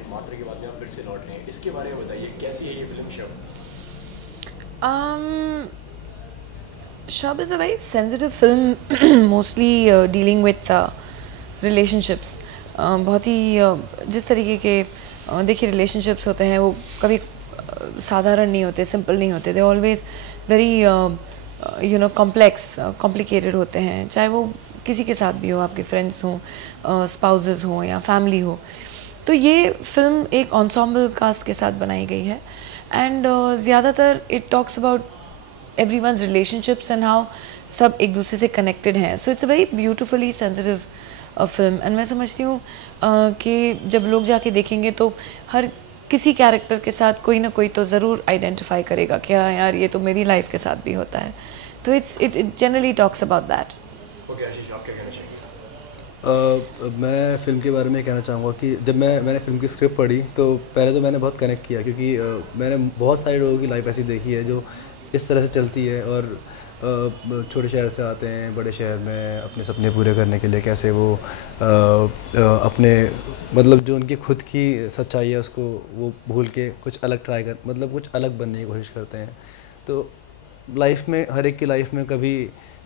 And मात्र के बाद में आप फिर से लौट रहे हैं, इसके बारे में बताइए, कैसी है ये film Shab? Um, Shab is a very sensitive film, mostly dealing with relationships. बहुत ही जिस तरीके के देखिए रिलेशनशिप्स होते हैं वो कभी साधारण नहीं होते, सिंपल नहीं होते. They always very complex, complicated होते हैं, चाहे वो किसी के साथ भी हो, आपके फ्रेंड्स हों, स्पाउसेस हों या फैमिली हो. तो ये फिल्म एक ensemble कास्ट के साथ बनाई गई है एंड ज़्यादातर it talks about everyone's relationships and how सब एक दूसरे से connected हैं. So it's a very beautifully sensitive film and मैं समझती हूँ कि जब लोग जाके देखेंगे तो हर किसी कैरेक्टर के साथ कोई ना कोई तो ज़रूर आइडेंटिफाई करेगा कि हाँ यार ये तो मेरी लाइफ के साथ भी होता है. तो it generally talks about that. Okay Ashish, आप क्या कहना चाहेंगे? मैं फ़िल्म के बारे में कहना चाहूँगा कि जब मैंने फ़िल्म की स्क्रिप्ट पढ़ी तो पहले तो मैंने बहुत कनेक्ट किया, क्योंकि मैंने बहुत सारे लोगों की लाइफ ऐसी देखी है जो इस तरह से चलती है और छोटे शहर से आते हैं बड़े शहर में अपने सपने पूरे करने के लिए, कैसे वो अपने मतलब जो उनकी खुद की सच्चाई है उसको वो भूल के कुछ अलग ट्राई कर मतलब कुछ अलग बनने की कोशिश करते हैं. तो लाइफ में हर एक की लाइफ में कभी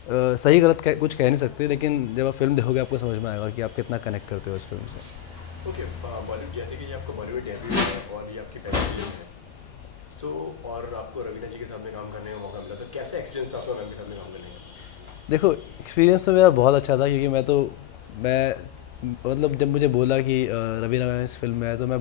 सही गलत कुछ कह नहीं सकते, लेकिन जब आप फिल्म देखोगे आपको समझ में आएगा कि आप कितना कनेक्ट करते हो इस फिल्म से. ओके, बॉलीवुड जैसे कि ये आपका बॉलीवुड डेब्यू है और ये आपकी पहली फिल्म है, तो और आपको रवीना जी के साथ में काम करने का मौका मिला, तो कैसा एक्सपीरियंस था आपका मैम के साथ में काम करने का? देखो, एक्सपीरियंस तो मेरा बहुत अच्छा था, क्योंकि मैं मतलब जब मुझे बोला कि रवीना मैम इस फिल्म में है तो मैं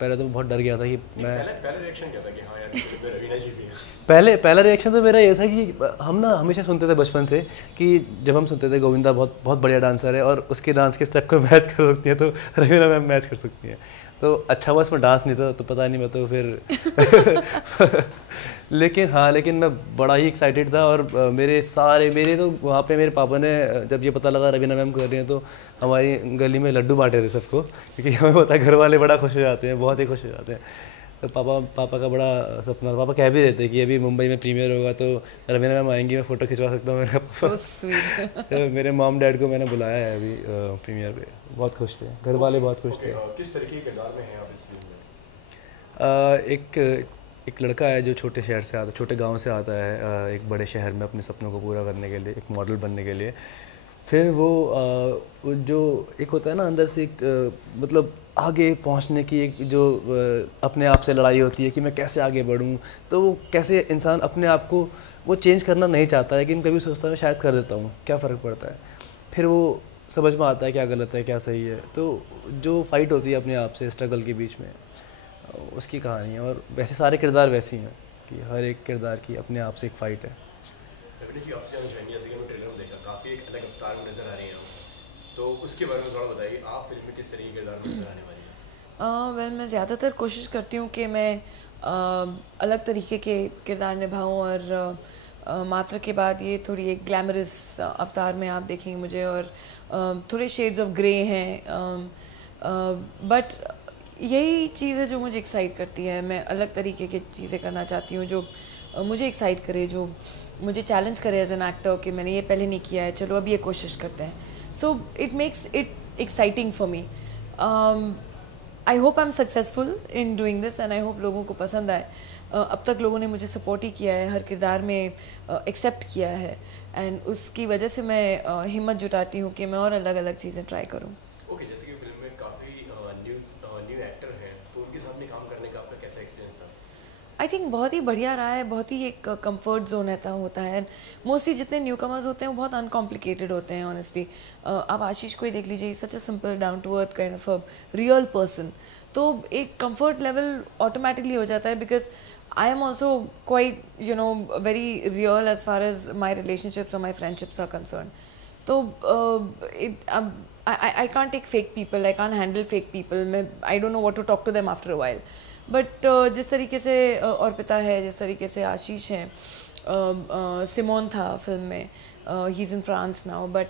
पहले तो बहुत डर गया था कि मैं पहले रिएक्शन क्या था कि हाँ यार इस फिल्म में रवीना जी भी हैं? पहला रिएक्शन तो मेरा ये था कि हम ना हमेशा सुनते थे बचपन से कि जब हम सुनते थे गोविंदा बहुत बहुत बढ़िया डांसर है और उसके डांस के स्टेप को मैच कर सकती है, तो रवीना मैम मैच कर सकती हैं. तो अच्छा हुआ इसमें डांस नहीं था, तो पता नहीं मैं तो फिर लेकिन मैं बड़ा ही एक्साइटेड था. और मेरे तो वहाँ पे मेरे पापा ने जब ये पता लगा रवीना मैम कर रही हैं तो हमारी गली में लड्डू बांटे थे सबको, क्योंकि हमें पता है घर वाले बड़ा खुश हो जाते हैं, बहुत ही खुश हो जाते हैं. तो पापा का बड़ा सपना था. पापा कह भी रहे थे कि अभी मुंबई में प्रीमियर होगा तो रवीना मैम आएंगी, मैं फ़ोटो खिंचवा सकता हूँ मेरे पापा. So sweet. तो मेरे मॉम डैड को मैंने बुलाया है अभी प्रीमियर पे. बहुत खुश थे, घर वाले बहुत खुश थे. किस तरीके के किरदार में हैं आप इस फिल्म में? एक लड़का है जो छोटे शहर से आता, छोटे गांव से आता है एक बड़े शहर में अपने सपनों को पूरा करने के लिए, एक मॉडल बनने के लिए. फिर वो जो एक होता है ना अंदर से एक मतलब आगे पहुंचने की एक जो अपने आप से लड़ाई होती है कि मैं कैसे आगे बढ़ूं. तो वो कैसे इंसान अपने आप को वो चेंज करना नहीं चाहता है, लेकिन कभी सोचता है मैं शायद कर देता हूँ, क्या फ़र्क पड़ता है. फिर वो समझ में आता है क्या गलत है क्या सही है. तो जो फाइट होती है अपने आप से स्ट्रगल के बीच में, उसकी कहानी है. और वैसे सारे किरदार वैसे ही हैं कि हर एक किरदार की अपने आप से एक फ़ाइट है. रवीना जी, आपसे हम जानिए, जैसे कि मैं ट्रेलर में देखा काफ़ी एक अलग अवतार में नजर आ रही हैं आप, तो उसके बारे में थोड़ा बताइए, आप फिल्म में किस तरीके के किरदार में नजर आने वाली हैं? वेल मैं ज़्यादातर कोशिश करती हूँ कि मैं अलग तरीके के किरदार निभाऊँ और मात्र के बाद ये थोड़ी एक ग्लैमरस अवतार में आप देखेंगे मुझे, और थोड़े शेड्स ऑफ ग्रे हैं, बट यही चीज़ है जो मुझे एक्साइट करती है. मैं अलग तरीके की चीज़ें करना चाहती हूँ जो मुझे एक्साइट करे, जो मुझे चैलेंज करे एज एन एक्टर कि मैंने ये पहले नहीं किया है, चलो अब ये कोशिश करते हैं. So it makes it exciting for me. I hope I am successful in doing this and I hope लोगों को पसंद आए. अब तक लोगों ने मुझे सपोर्ट ही किया है, हर किरदार में एक्सेप्ट किया है, एंड उसकी वजह से मैं हिम्मत जुटाती हूँ कि मैं और अलग अलग चीज़ें ट्राई करूँ. ओके, जैसे कि फिल्म में काफ़ी न्यू एक्टर हैं, तो उनके साथ में काम करने का आपका कैसा एक्सपीरियंस था? आई थिंक बहुत ही बढ़िया रहा है. बहुत ही एक कंफर्ट जोन रहता होता है. मोस्टली जितने न्यू कमर्स होते हैं वो बहुत अनकॉम्प्लिकेटेड होते हैं ऑनेस्टली. आप आशीष को ही देख लीजिए, such a simple down to earth kind of a real person. तो एक कंफर्ट लेवल ऑटोमेटिकली हो जाता है, because I am also quite very real as far as my relationships और माई फ्रेंडशिप्स आर कंसर्न. तो I can't take fake people, I can't handle fake people. I don't know what to talk to them after a while. But जिस तरीके से अर्पिता है, जिस तरीके से आशीष हैं, सिमोन था फिल्म में, he is in France now, but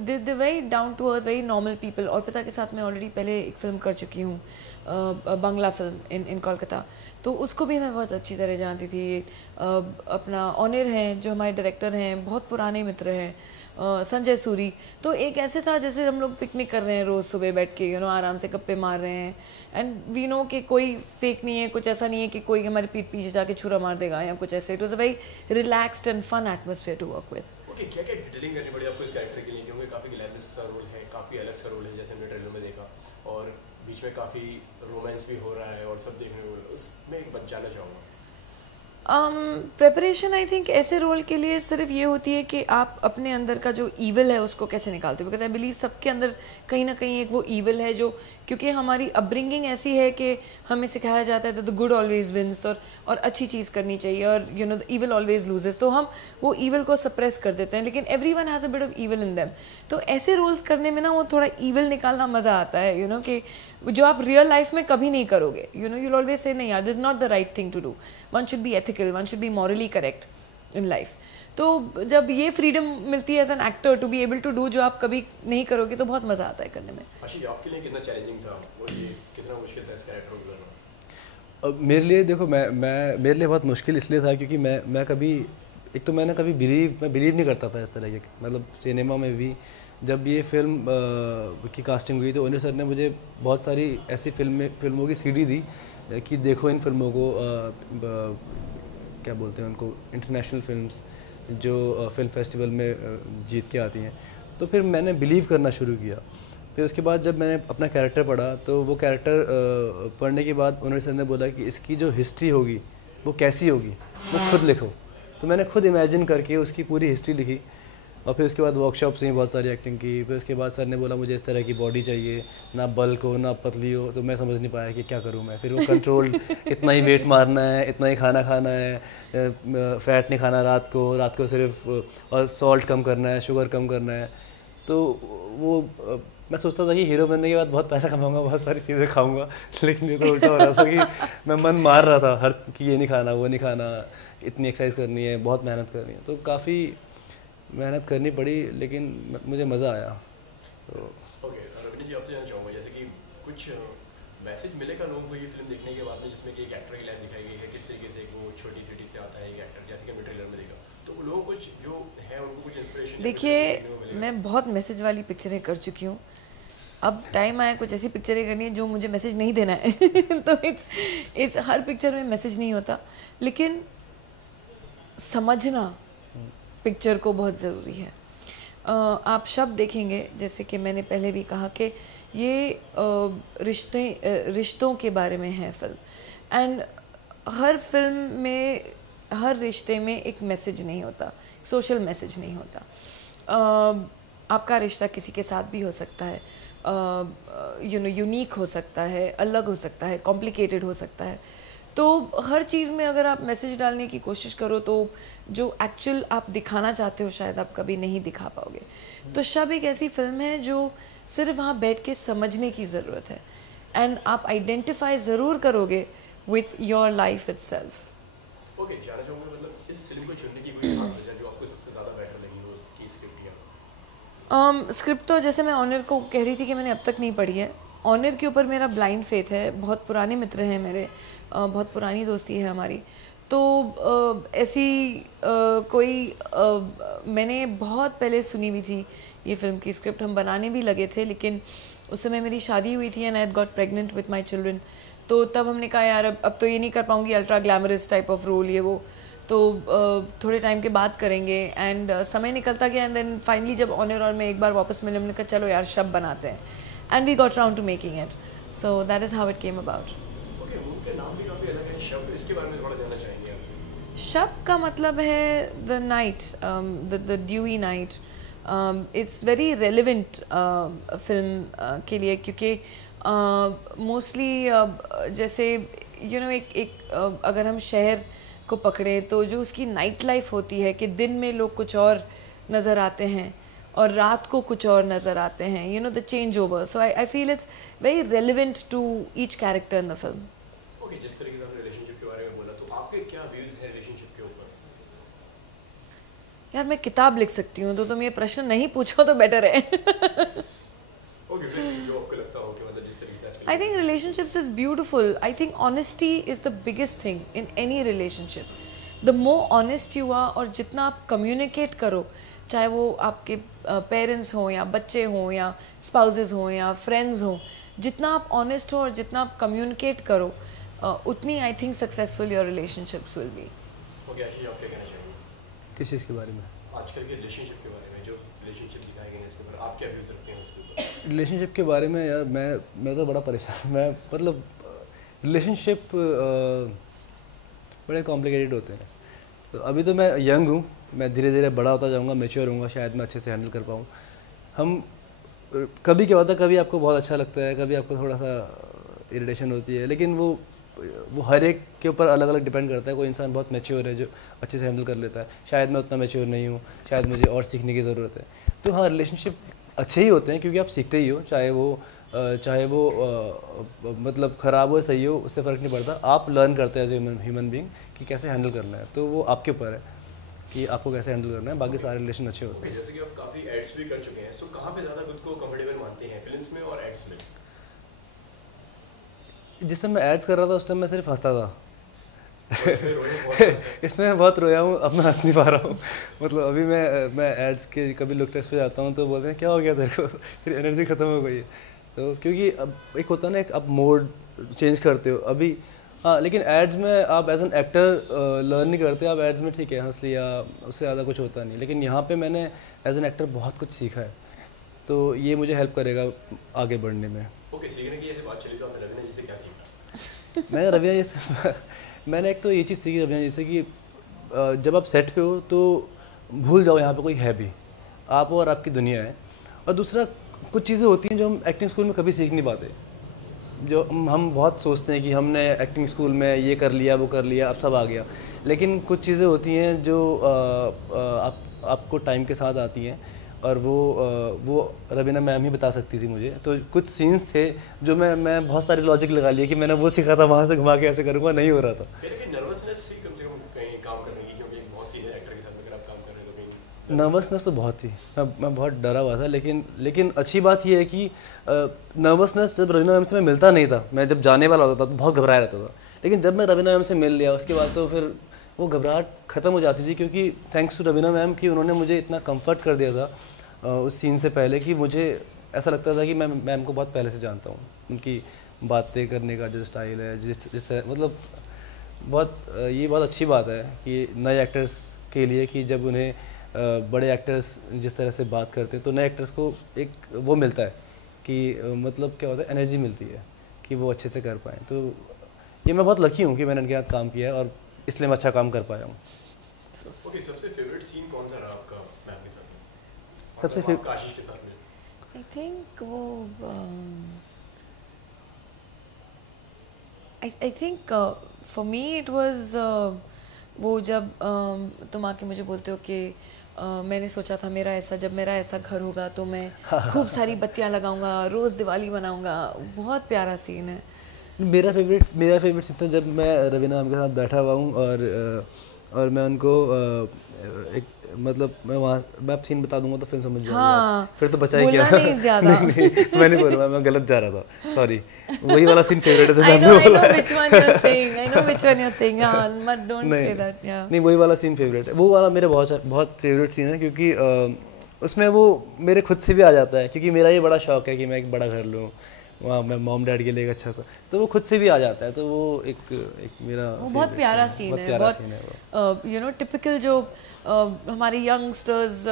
they very down to earth, very normal people. Arpita के साथ मैं ऑलरेडी पहले एक फ़िल्म कर चुकी हूँ, बंगला फिल्म इन कोलकाता, तो उसको भी मैं बहुत अच्छी तरह जानती थी. अपना ऑनिर हैं जो हमारे डायरेक्टर हैं, बहुत पुराने मित्र हैं. संजय सूरी, तो एक ऐसे था जैसे हम लोग पिकनिक कर रहे हैं रोज़ सुबह बैठ के आराम से गप्पे मार रहे हैं, एंड वी नो कि कोई फेक नहीं है, कुछ ऐसा नहीं है कि कोई हमारे पीठ पीछे जाके छुरा मार देगा या कुछ ऐसे. It was a very relaxed and fun atmosphere to work with. Okay, क्या क्या डिटेलिंग करनी पड़ी आपको इस कैरेक्टर के लिए, क्योंकि काफ़ी ग्लैमरस सा रोल है, काफ़ी अलग सा रोल है जैसे हमने ट्रेलर में देखा, और बीच में काफ़ी रोमांस भी हो रहा है और सब देखने को, उसमें एक बात जानना चाहूँगा. प्रेपरेशन आई थिंक ऐसे रोल के लिए सिर्फ ये होती है कि आप अपने अंदर का जो ईविल है उसको कैसे निकालते हो, बिकॉज आई बिलीव सबके अंदर कहीं ना कहीं एक वो ईविल है जो, क्योंकि हमारी अपब्रिंगिंग ऐसी है कि हमें सिखाया जाता है द गुड ऑलवेज विंस, और अच्छी चीज़ करनी चाहिए, और द ईविल ऑलवेज लूजेस, तो हम वो ईविल को सप्रेस कर देते हैं, लेकिन every one has a bit of evil in them. तो ऐसे रोल्स करने में ना वो थोड़ा ईविल निकालना मज़ा आता है, कि जो आप रियल लाइफ में कभी नहीं करोगे. you'll always say नहीं यार, this is not the right thing to do, one should be ethical, one should be morally correct in life. तो जब ये फ्रीडम मिलती है as an actor to be able to do जो आप कभी नहीं करोगे, तो बहुत मजा आता है करने में. आशीष, आपके लिए कितना चैलेंजिंग था और ये कितना मुश्किल था इस कैरेक्टर को करना? मेरे लिए देखो, मैं मेरे लिए बहुत मुश्किल इसलिए था क्योंकि मैं कभी, एक तो मैंने कभी बिलीव नहीं करता था इस तरह के, मतलब सिनेमा में भी. जब ये फिल्म की कास्टिंग हुई तो ओनिर सर ने मुझे बहुत सारी ऐसी फिल्मों की सीडी दी कि देखो इन फिल्मों को, क्या बोलते हैं उनको, इंटरनेशनल फिल्म्स जो फिल्म फेस्टिवल में जीत के आती हैं. तो फिर मैंने बिलीव करना शुरू किया. फिर उसके बाद जब मैंने अपना कैरेक्टर पढ़ा तो वो कैरेक्टर पढ़ने के बाद ओनिर सर ने बोला कि इसकी जो हिस्ट्री होगी वो कैसी होगी वो खुद लिखो. तो मैंने खुद इमेजिन करके उसकी पूरी हिस्ट्री लिखी, और फिर उसके बाद वर्कशॉप्स हुई, बहुत सारी एक्टिंग की. फिर उसके बाद सर ने बोला मुझे इस तरह की बॉडी चाहिए, ना बल्क हो ना पतली हो. तो मैं समझ नहीं पाया कि क्या करूं मैं. फिर वो कंट्रोल, इतना ही वेट मारना है, इतना ही खाना खाना है, फैट नहीं खाना रात को सिर्फ, और सॉल्ट कम करना है, शुगर कम करना है. तो वो मैं सोचता था कि हीरो बनने के बाद बहुत पैसा कमाऊंगा, बहुत सारी चीज़ें खाऊंगा, लेकिन ये तो उल्टा हो रहा था कि मैं मन मार रहा था हर कि ये नहीं खाना, वो नहीं खाना, इतनी एक्सरसाइज करनी है, बहुत मेहनत करनी है. तो काफ़ी मेहनत करनी पड़ी, लेकिन मुझे मज़ा आया. तो ओके, रविनी जी, आपसे जानना चाहूँगा जैसे कि कुछ मैसेज मिलेगा लोगों को ये फिल्म देखने के बाद में, जिसमें कि एक एक्टर की लाइन दिखाई गई है, किस तरीके से वो छोटी सिटी से आता है एक एक्टर, जैसे कि हमने ट्रेलर में देखा. तो लोगों को कुछ जो है उनको कुछ इंस्पिरेशन, देखिए मैं बहुत मैसेज वाली पिक्चरें कर चुकी हूँ, अब टाइम आया कुछ ऐसी पिक्चरें करनी है जो मुझे मैसेज नहीं देना है. तो इट्स हर पिक्चर में मैसेज नहीं होता, लेकिन समझना पिक्चर को बहुत ज़रूरी है. आप शब्द देखेंगे, जैसे कि मैंने पहले भी कहा कि ये रिश्तों के बारे में है फिल्म, एंड हर फिल्म में हर रिश्ते में एक मैसेज नहीं होता, सोशल मैसेज नहीं होता. आपका रिश्ता किसी के साथ भी हो सकता है, यूनिक हो सकता है, अलग हो सकता है, कॉम्प्लिकेटेड हो सकता है. तो हर चीज़ में अगर आप मैसेज डालने की कोशिश करो तो जो एक्चुअल आप दिखाना चाहते हो शायद आप कभी नहीं दिखा पाओगे. तो शब एक ऐसी फिल्म है जो सिर्फ वहाँ बैठ के समझने की ज़रूरत है, एंड आप आइडेंटिफाई ज़रूर करोगे with your life itself. Okay, जानना चाहूँगा मतलब इस फिल्म को चुनने की कोई खास वजह जो आपको सबसे ज़्यादा बेटर लगी हो इसकी स्क्रिप्ट या? स्क्रिप्ट तो जैसे मैं ऑनर को कह रही थी कि मैंने अब तक नहीं पढ़ी है. ऑनर के ऊपर मेरा ब्लाइंड फेथ है, बहुत पुराने मित्र हैं मेरे, बहुत पुरानी दोस्ती है हमारी. तो ऐसी मैंने बहुत पहले सुनी हुई थी ये फिल्म की स्क्रिप्ट, हम बनाने भी लगे थे, लेकिन उस समय मेरी शादी हुई थी and I got pregnant with my children. तो तब हमने कहा यार अब तो ये नहीं कर पाऊंगी ultra glamorous type of role ये वो, तो थोड़े टाइम के बाद करेंगे. एंड समय निकलता गया, एंड देन फाइनली जब ऑनर और मैं एक बार वापस मिले, हमने कहा चलो यार शब बनाते हैं, and we got round to making it. So that is how it came about. नाम भी काफ़ी अलग है, शब, इसके बारे में थोड़ा जानना चाहेंगे आपसे. शब का मतलब है the night, the dewy night. It's very relevant film के लिए, क्योंकि मोस्टली जैसे एक अगर हम शहर को पकड़े तो जो उसकी नाइट लाइफ होती है कि दिन में लोग कुछ और नज़र आते हैं और रात को कुछ और नज़र आते हैं, the change over. So I feel it's very relevant to each character in the film. जिस तरीके से आपने रिलेशनशिप के बारे में बोला, तो आपके क्या व्यूज हैं रिलेशनशिप के ऊपर? यार मैं किताब लिख सकती हूँ, तो तुम ये प्रश्न नहीं पूछो तो बेटर है. ओके, जो आपको लगता हो कि मतलब जिस तरीके से I think relationships is beautiful. I think honesty is the biggest thing in any relationship. The more honest you are, और जितना आप कम्युनिकेट करो, चाहे वो आपके पेरेंट्स हों या बच्चे हों या स्पाउसेस हों या फ्रेंड्स हों, जितना आप ऑनेस्ट हो और जितना आप कम्युनिकेट करो उतनी I think successful your relationships will be. Okay Ashish, आप क्या कहना चाहेंगे किस चीज़ के बारे में? आजकल के रिलेशनशिप के बारे में, जो रिलेशनशिप दिखाए गए हैं इसके ऊपर आप क्या व्यूज रखते हैं उसके ऊपर? रिलेशनशिप के बारे में यार मैं तो बड़ा परेशान, मैं मतलब रिलेशनशिप बड़े कॉम्प्लिकेटेड होते हैं। तो अभी तो मैं यंग हूँ, मैं धीरे धीरे बड़ा होता जाऊँगा, मैच्योर होऊंगा, शायद मैं अच्छे से हैंडल कर पाऊँ। हम कभी क्या होता है, कभी आपको बहुत अच्छा लगता है, कभी आपको थोड़ा सा इरिटेशन होती है, लेकिन वो हर एक के ऊपर अलग अलग डिपेंड करता है। कोई इंसान बहुत मैच्योर है जो अच्छे से हैंडल कर लेता है, शायद मैं उतना मैच्योर नहीं हूँ, शायद मुझे और सीखने की ज़रूरत है। तो हाँ, रिलेशनशिप अच्छे ही होते हैं क्योंकि आप सीखते ही हो, चाहे वो मतलब ख़राब हो सही हो, उससे फ़र्क नहीं पड़ता। आप लर्न करते हैं एज ए ह्यूमन बीइंग कि कैसे हैंडल करना है, तो वो आपके ऊपर है कि आपको कैसे हैंडल करना है। बाकी सारे रिलेशन अच्छे होते हैं। जैसे कि आप काफ़ी एड्स भी कर चुके हैं, तो कहाँ पे ज़्यादा खुद को कंफर्टेबल मानते हैं, फिल्म्स में और एड्स में? जिस समय मैं एड्स कर रहा था उस टाइम मैं सिर्फ हंसता था। इसमें रोए बहुत इसमें मैं बहुत रोया हूँ, अब मैं हंस नहीं पा रहा हूँ। मतलब अभी मैं एड्स के कभी लुक टेस्ट पे जाता हूँ तो बोलते हैं क्या हो गया तेरे को, फिर एनर्जी ख़त्म हो गई है। तो क्योंकि अब एक होता है ना, एक आप मोड चेंज करते हो अभी। हाँ, लेकिन एड्स में आप एज एन एक्टर लर्न नहीं करते। आप एड्स में ठीक है हंस लिया, उससे ज़्यादा कुछ होता नहीं। लेकिन यहाँ पे मैंने एज एन एक्टर बहुत कुछ सीखा है, तो ये मुझे हेल्प करेगा आगे बढ़ने में। ओके, सीखने की ऐसे बात चली तो आपने रवीना जी से क्या सीखा? मैंने रवीना जी से मैंने एक तो ये चीज़ सीखी रवीना जी से कि जब आप सेट पे हो तो भूल जाओ यहाँ पे कोई है भी, आप और आपकी दुनिया है। और दूसरा, कुछ चीज़ें होती हैं जो हम एक्टिंग स्कूल में कभी सीख नहीं पाते। जो हम बहुत सोचते हैं कि हमने एक्टिंग स्कूल में ये कर लिया, वो कर लिया, अब सब आ गया। लेकिन कुछ चीज़ें होती हैं जो आपको टाइम के साथ आती हैं, और वो रवीना मैम ही बता सकती थी मुझे। तो कुछ सीन्स थे जो मैं बहुत सारी लॉजिक लगा लिया कि मैंने वो सीखा था, वहाँ से घुमा के ऐसे करूँगा, नहीं हो रहा था। नर्वसनेस सी कम से कम कहीं काम करने की, क्योंकि बहुत सीनियर एक्टर के साथ अगर आप काम कर रहे हो तो कहीं नर्वसनेस तो बहुत थी, मैं बहुत डरा हुआ था। लेकिन अच्छी बात ये है कि नर्वसनेस जब रवीना मैम से मैं मिलता नहीं था, मैं जब जाने वाला होता था तो बहुत घबराया रहता था। लेकिन जब मैं रवीना मैम से मिल लिया उसके बाद तो फिर वो घबराहट ख़त्म हो जाती थी, क्योंकि थैंक्स टू रवीना मैम कि उन्होंने मुझे इतना कंफर्ट कर दिया था उस सीन से पहले कि मुझे ऐसा लगता था कि मैं मैम को बहुत पहले से जानता हूँ। उनकी बातें करने का जो स्टाइल है, जिस तरह, मतलब ये बहुत अच्छी बात है कि नए एक्टर्स के लिए कि जब उन्हें बड़े एक्टर्स जिस तरह से बात करते हैं तो नए एक्टर्स को एक वो मिलता है कि मतलब क्या होता है, एनर्जी मिलती है कि वो अच्छे से कर पाएँ। तो ये मैं बहुत लकी हूँ कि मैंने उनके साथ काम किया है और इसलिए मैं अच्छा काम कर पाया हूँ। ओके, सबसे फेवरेट सीन कौन सा रहा आपका मैम के साथ? सबसे फेवरेट आशीष के साथ में? आई थिंक वो I think for me it was वो जब तुम आके मुझे बोलते हो कि मैंने सोचा था जब मेरा ऐसा घर होगा तो मैं खूब सारी बत्तियां लगाऊंगा, रोज़ दिवाली बनाऊंगा। बहुत प्यारा सीन है। मेरा फेवरेट सीन था जब मैं रवीना मैम के साथ बैठा हुआ हूँ और मैं उनको एक मतलब मैं अब सीन बता दूंगा तो फिर समझ जाऊंगा। हाँ, फिर तो बचा ही क्या। नहीं, मैं नहीं बोलूँगा, मैं गलत जा रहा था, सॉरी। वही वाला सीन फेवरेट है। I know which one you're saying. But don't say that. Yeah. नहीं, वही वाला सीन फेवरेट है। वो वाला मेरा बहुत फेवरेट सीन है क्योंकि उसमें वो मेरे खुद से भी आ जाता है, क्योंकि मेरा ये बड़ा शौक है कि मैं एक बड़ा घर लूँ, वहाँ मैं मॉम डैड के लिए एक अच्छा सा, तो वो खुद से भी आ जाता है। तो वो एक मेरा वो बहुत प्यारा सीन है। बहुत यू नो टिपिकल जो हमारे यंगस्टर्स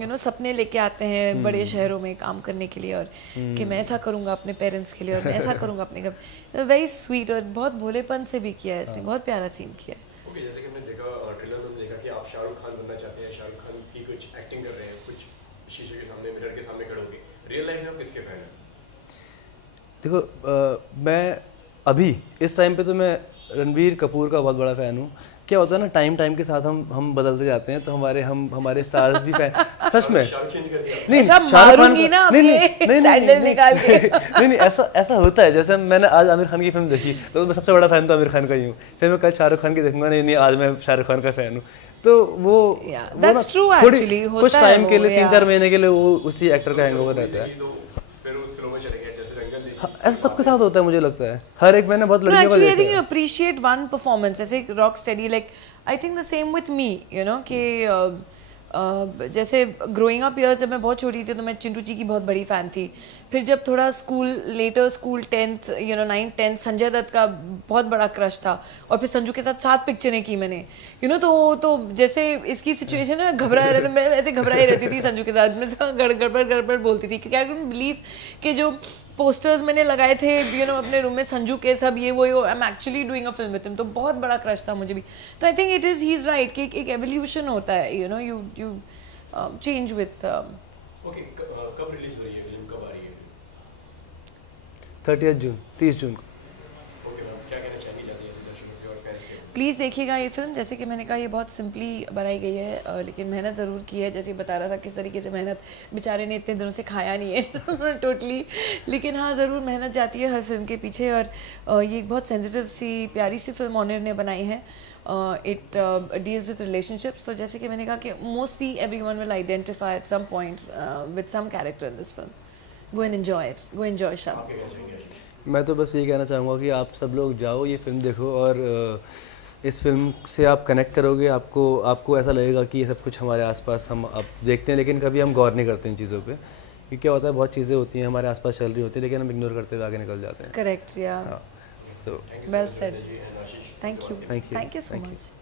यू नो सपने लेके आते हैं बड़े शहरों में काम करने के लिए, और कि मैं ऐसा करूँगा अपने पेरेंट्स के लिए और मैं ऐसा करूँगा अपने घर। वेरी स्वीट और बहुत भोलेपन से भी किया है इसने। बहुत प्यारा सीन किया है। ओके, जैसे कि हमने देखा ट्रेलर में देखा कि आप शाहरुख खान बनना चाहते हैं, शाहरुख खान की कुछ एक्टिंग कर रहे हैं, कुछ शीशे के सामने, मिरर के सामने खड़े होंगे। रियल लाइफ में आप किसके फैन हैं? देखो, मैं अभी इस टाइम पे तो मैं रणबीर कपूर का बहुत बड़ा फ़ैन हूँ। क्या होता है ना, टाइम के साथ हम बदलते जाते हैं, तो हमारे स्टार्स भी फैन सच में नहीं, शाहरुख खान नहीं, ऐसा होता है। जैसे मैंने आज आमिर खान की फिल्म देखी तो मैं सबसे बड़ा फ़ैन तो आमिर खान का ही हूँ, फिर मैं कल शाहरुख खान की देखूंगा, नहीं आज मैं शाहरुख खान का फ़ैन हूँ। तो वो थोड़ी कुछ टाइम के लिए 3-4 महीने के लिए वो उसी एक्टर का हैंगओवर रहता है। ऐसा सबके साथ होता है, मुझे लगता है हर एक, मैंने बहुत लड़कियों को देखा है। I think you appreciate one performance, ऐसे rock steady, like I think the same with me, you know, कि जैसे ग्रोइंग अप ईयर्स जब मैं बहुत छोटी थी तो मैं चिंटू जी की बहुत बड़ी फ़ैन थी। फिर जब थोड़ा letter school 10th 9th 10th Sanjay Dutt का बहुत बड़ा क्रश था, और फिर संजू के साथ 7 पिक्चरें की मैंने, तो जैसे इसकी सिचुएशन है, घबरा रहे थे, मैं ऐसे घबराई रहती थी संजू के साथ, मैं गड़बड़ बोलती थी क्योंकि आई डोंट बिलीव कि जो पोस्टर्स मैंने लगाए थे अपने रूम में संजू के सब ये वो I am actually doing a film with him, तो बहुत बड़ा क्रश था मुझे भी। तो I think it is he is right कि एक एवोल्यूशन होता है, यू चेंज विथ। ओके, कब रिलीज हो रही है फिल्म, कब आ रही है? 30 जून को। ओके मैम, क्या कहना चाहेंगी जाती है दर्शकों से और फैंस से? प्लीज़ देखिएगा ये फिल्म। जैसे कि मैंने कहा ये बहुत सिंपली बनाई गई है, लेकिन मेहनत ज़रूर की है। जैसे बता रहा था किस तरीके से मेहनत, बेचारे ने इतने दिनों से खाया नहीं है टोटली, लेकिन हाँ ज़रूर मेहनत जाती है हर फिल्म के पीछे। और ये एक बहुत सेंसिटिव सी प्यारी सी फिल्म ऑनर ने बनाई है। It deals with relationships. तो जैसे कि मैंने कहा कि mostly everyone will identify at some point with some character in this film. Go and enjoy it, go enjoy Shab. आप क्या कहना चाहेंगे? मैं तो बस ये कहना चाहूँगा कि आप सब लोग जाओ ये फिल्म देखो, और इस फिल्म से आप कनेक्ट करोगे, आपको ऐसा लगेगा कि ये सब कुछ हमारे आसपास हम अब देखते हैं, लेकिन कभी हम गौर नहीं करते इन चीज़ों पे। कि क्या होता है, बहुत चीज़ें होती हैं हमारे आसपास चल रही होती है, लेकिन हम इग्नोर करते हुए आगे निकल जाते हैं। करेक्ट, या हाँ, तो वेल सेड। जी and Ashish, thank you, Thank you. Thank you so Thank you. Much.